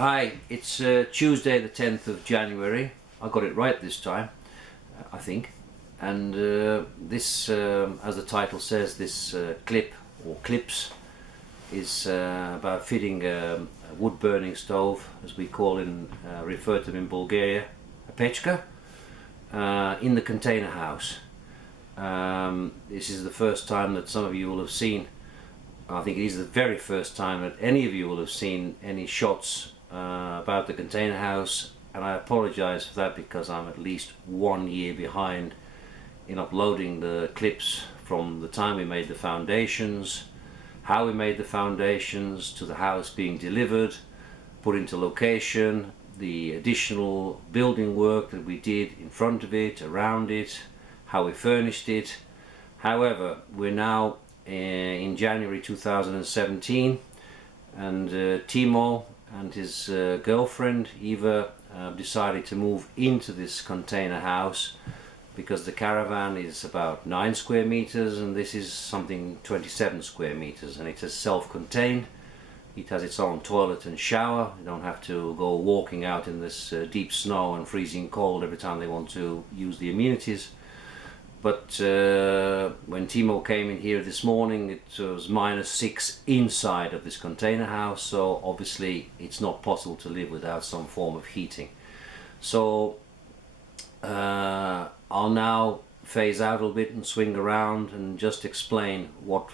Hi, it's Tuesday the 10th of January. I got it right this time, I think. And this, as the title says, this clip or clips is about fitting a wood-burning stove, as we refer to them in Bulgaria, a Petchka, in the container house. This is the first time that some of you will have seen, I think it is the very first time that any of you will have seen any shots about the container house, and I apologize for that because I'm at least 1 year behind in uploading the clips from the time we made the foundations, how we made the foundations, to the house being delivered, put into location, the additional building work that we did in front of it, around it, how we furnished it. However, we're now in January 2017, and Timo and his girlfriend Eva decided to move into this container house because the caravan is about 9 square meters and this is something 27 square meters, and it is self-contained. It has its own toilet and shower. You don't have to go walking out in this deep snow and freezing cold every time they want to use the amenities. But when Timo came in here this morning, it was -6 inside of this container house, so obviously it's not possible to live without some form of heating. So I'll now phase out a little bit and swing around and just explain what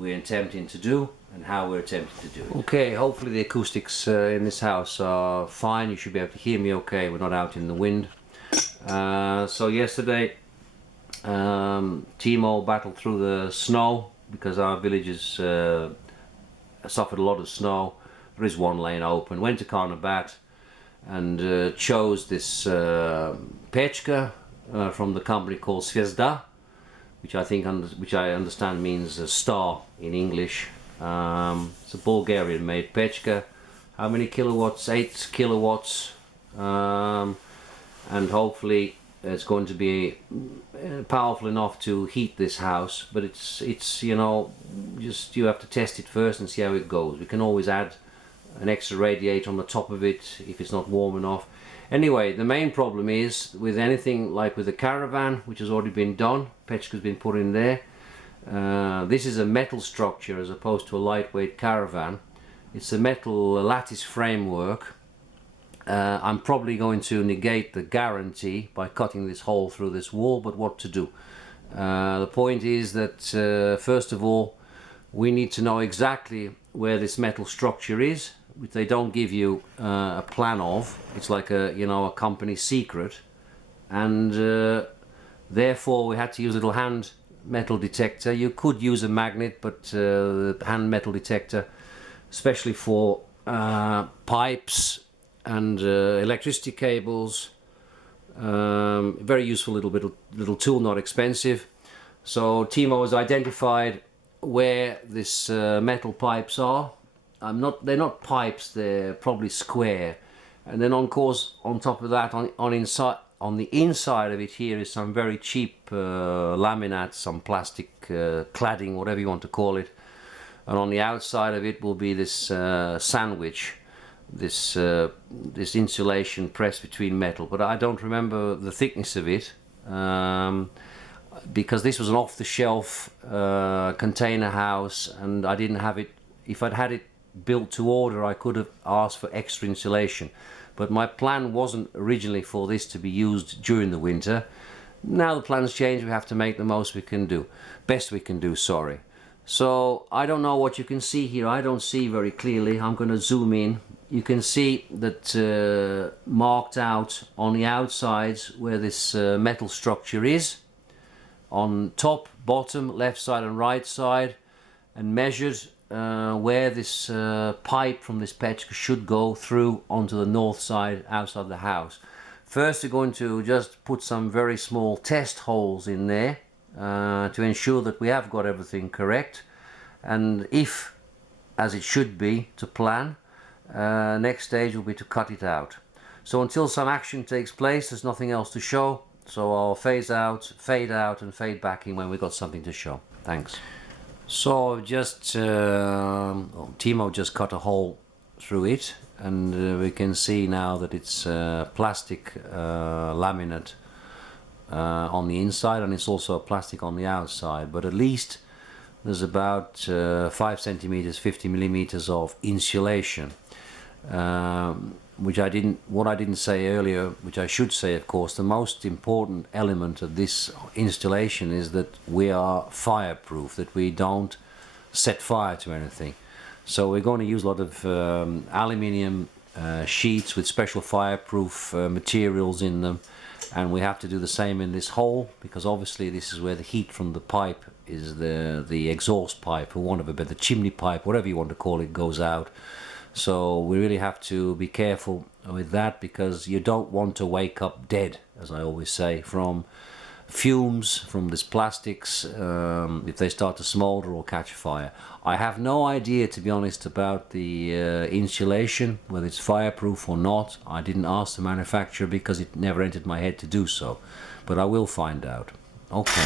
we're attempting to do and how we're attempting to do it. Okay, hopefully the acoustics in this house are fine. You should be able to hear me okay. We're not out in the wind. So yesterday Timo battled through the snow because our village has suffered a lot of snow. There is one lane open. Went to Carnabat and chose this Petchka from the company called Zvezda, which I understand means a star in English. It's a Bulgarian made Petchka. How many kilowatts? 8 kilowatts, and hopefully it's going to be powerful enough to heat this house, but it's you know, just you have to test it first and see how it goes. We can always add an extra radiator on the top of it if it's not warm enough. Anyway, the main problem is with anything like with the caravan, which has already been done, Petchka's been put in there. This is a metal structure as opposed to a lightweight caravan. It's a metal lattice framework. I'm probably going to negate the guarantee by cutting this hole through this wall, but what to do? The point is that first of all we need to know exactly where this metal structure is, which they don't give you a plan of. It's like a, you know, a company secret, and therefore we had to use a little hand metal detector. You could use a magnet, but the hand metal detector, especially for pipes and electricity cables, very useful little tool, not expensive. So Timo has identified where this metal pipes are. They're not pipes, they're probably square. And then of course on top of that, on the inside of it here is some very cheap laminate, some plastic cladding, whatever you want to call it. And on the outside of it will be this sandwich, this insulation pressed between metal, but I don't remember the thickness of it because this was an off-the-shelf container house, and I didn't have it. If I'd had it built to order, I could have asked for extra insulation, but my plan wasn't originally for this to be used during the winter. Now the plan's changed. We have to make the most we can do, best we can do, sorry. So I don't know what you can see here. I don't see very clearly. I'm going to zoom in. You can see that marked out on the outsides where this metal structure is, on top, bottom, left side and right side, and measured where this pipe from this Petchka should go through onto the north side outside the house. First we're going to just put some very small test holes in there to ensure that we have got everything correct, and if, as it should be to plan, next stage will be to cut it out. So until some action takes place, there's nothing else to show, so I'll phase out, fade out and fade back in when we've got something to show. Thanks. So just Timo just cut a hole through it, and we can see now that it's plastic laminate on the inside, and it's also plastic on the outside, but at least there's about 5 centimeters, 50 millimeters of insulation, what I didn't say earlier, which I should say, of course. The most important element of this installation is that we are fireproof, that we don't set fire to anything. So we're going to use a lot of aluminium sheets with special fireproof materials in them, and we have to do the same in this hole, because obviously this is where the heat from the pipe is, the exhaust pipe, for want of a better, the chimney pipe, whatever you want to call it, goes out. So we really have to be careful with that, because you don't want to wake up dead, as I always say, from fumes from these plastics if they start to smolder or catch fire. I have no idea, to be honest, about the insulation, whether it's fireproof or not. I didn't ask the manufacturer because it never entered my head to do so, but I will find out. Okay.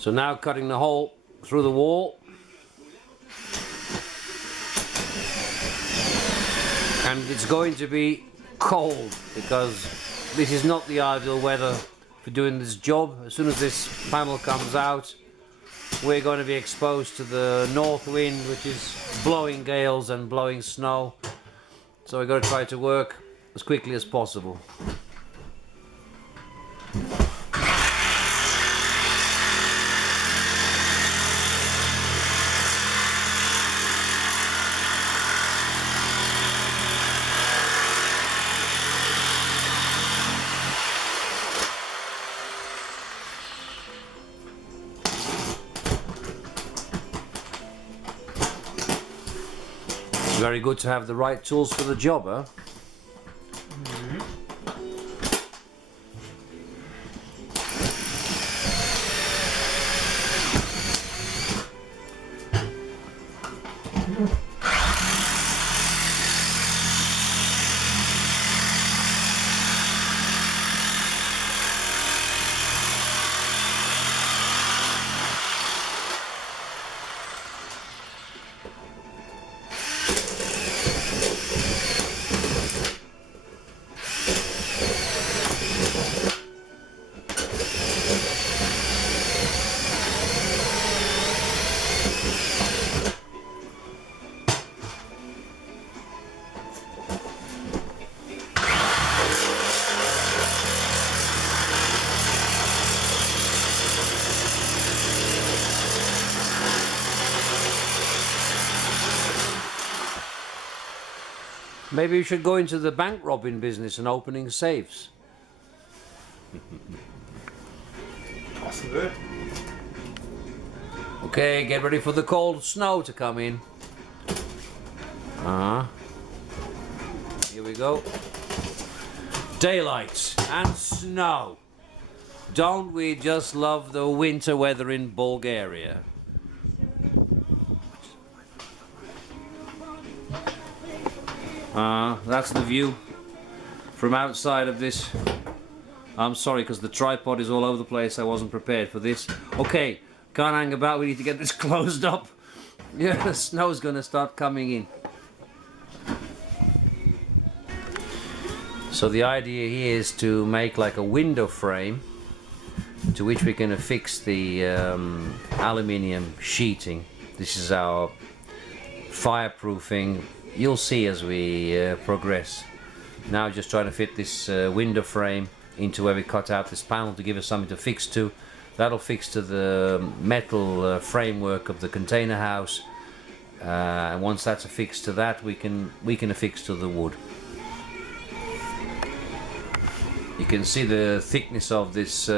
So now cutting the hole through the wall, and it's going to be cold because this is not the ideal weather for doing this job. As soon as this panel comes out, we're going to be exposed to the north wind, which is blowing gales and blowing snow. So we're going to try to work as quickly as possible. Very good to have the right tools for the job, huh? Maybe we should go into the bank robbing business and opening safes. Possibly. Okay, get ready for the cold snow to come in. Here we go. Daylight and snow. Don't we just love the winter weather in Bulgaria? That's the view from outside of this. I'm sorry, because the tripod is all over the place. I wasn't prepared for this. Okay, can't hang about. We need to get this closed up. Yeah, the snow's going to start coming in. So the idea here is to make like a window frame to which we can affix the aluminium sheeting. This is our fireproofing. You'll see as we progress. Now just trying to fit this window frame into where we cut out this panel to give us something to fix to. That'll fix to the metal framework of the container house. And once that's affixed to that, we can affix to the wood. You can see the thickness of this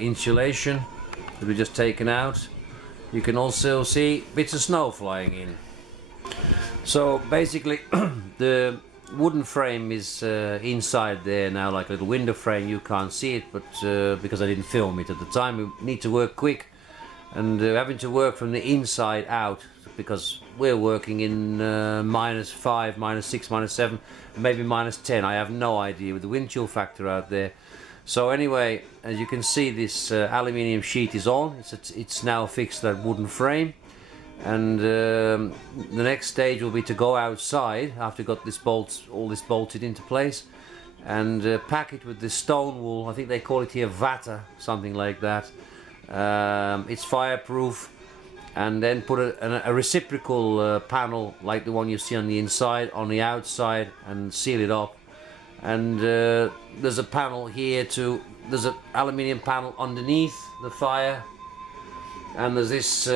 insulation that we've just taken out. You can also see bits of snow flying in. So basically the wooden frame is inside there now, like a little window frame. You can't see it, but because I didn't film it at the time, we need to work quick, and having to work from the inside out, because we're working in -5, -6, -7, maybe -10. I have no idea with the wind chill factor out there. So anyway, as you can see, this aluminium sheet is on. It's now fixed that wooden frame, and the next stage will be to go outside after got all this bolted into place, and pack it with this stone wool. I think they call it here vata, something like that. It's fireproof, and then put a reciprocal panel like the one you see on the inside on the outside and seal it up. And there's a panel here there's an aluminium panel underneath the fire, and there's this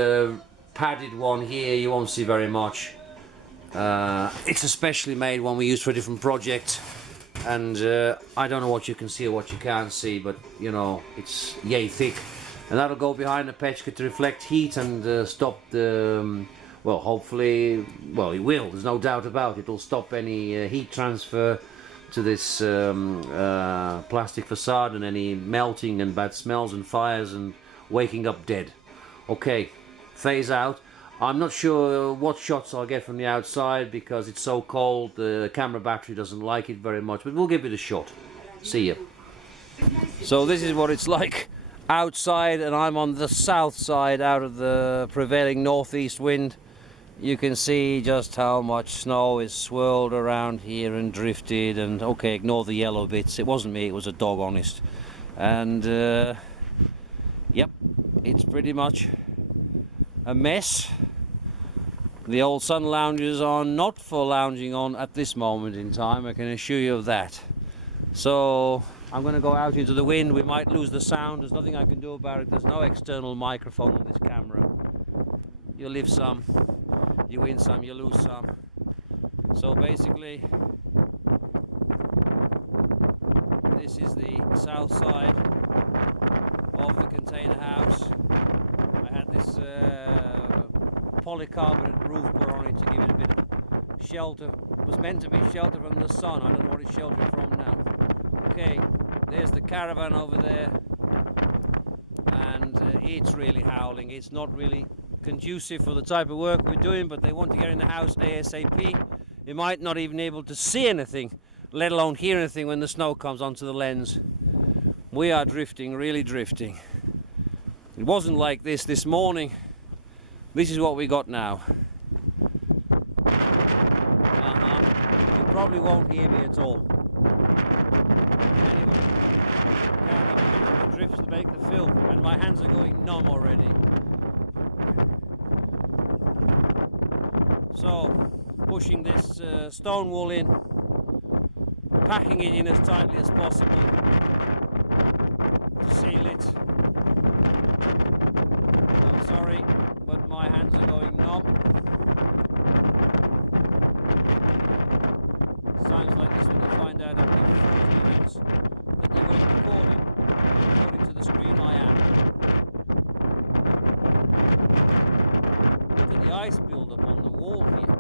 padded one here. You won't see very much. It's a specially made one we use for a different project, and I don't know what you can see or what you can't see, but you know, it's yay thick, and that'll go behind the Petchka to reflect heat and stop the well, hopefully, well, it will, there's no doubt about it. It'll stop any heat transfer to this plastic facade, and any melting and bad smells and fires and waking up dead. Okay, phase out. I'm not sure what shots I'll get from the outside because it's so cold. The camera battery doesn't like it very much, but we'll give it a shot. See ya. So this is what it's like outside, and I'm on the south side out of the prevailing northeast wind. You can see just how much snow is swirled around here and drifted, and okay, ignore the yellow bits. It wasn't me, it was a dog, honest. And yep, it's pretty much a mess. The old sun loungers are not for lounging on at this moment in time, I can assure you of that. So I'm going to go out into the wind. We might lose the sound, there's nothing I can do about it. There's no external microphone on this camera. You live some, you win some, you lose some. So basically, this is the south side of the container house. I had this polycarbonate roof put on it to give it a bit of shelter. It was meant to be shelter from the sun. I don't know what it's sheltering from now. Okay, there's the caravan over there, and it's really howling. It's not really conducive for the type of work we're doing, but they want to get in the house ASAP. You might not even be able to see anything, let alone hear anything when the snow comes onto the lens. We are drifting, really drifting. It wasn't like this morning. This is what we got now. You probably won't hear me at all. Drift to make the film, and my hands are going numb already. So, pushing this stone wall in, packing it in as tightly as possible to seal it. Oh, sorry, but my hands are going numb. Sounds like this when you find out how many hands that they were recording to the screen I am. Look at the ice build-up on the wall here.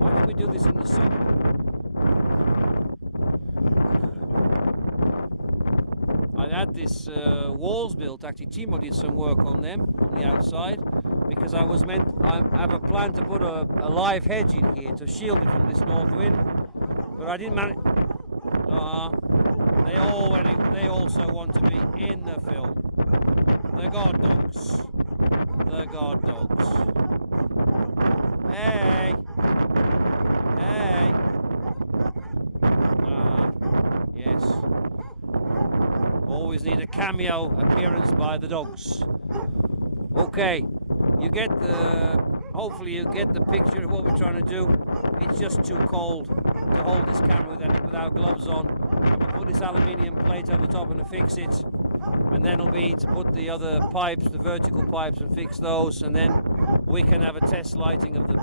Why don't we do this in the summer? I had this walls built. Actually, Timo did some work on them on the outside, because I have a plan to put a live hedge in here to shield it from this north wind, but I didn't manage. They also want to be in the film. The guard dogs. The guard dogs. Hey! Hey! Yes. Always need a cameo appearance by the dogs. Okay, hopefully you get the picture of what we're trying to do. It's just too cold to hold this camera without gloves on. We'll put this aluminium plate on the top and fix it, and then it'll be to put the other pipes, the vertical pipes, and fix those, and then we can have a test lighting of the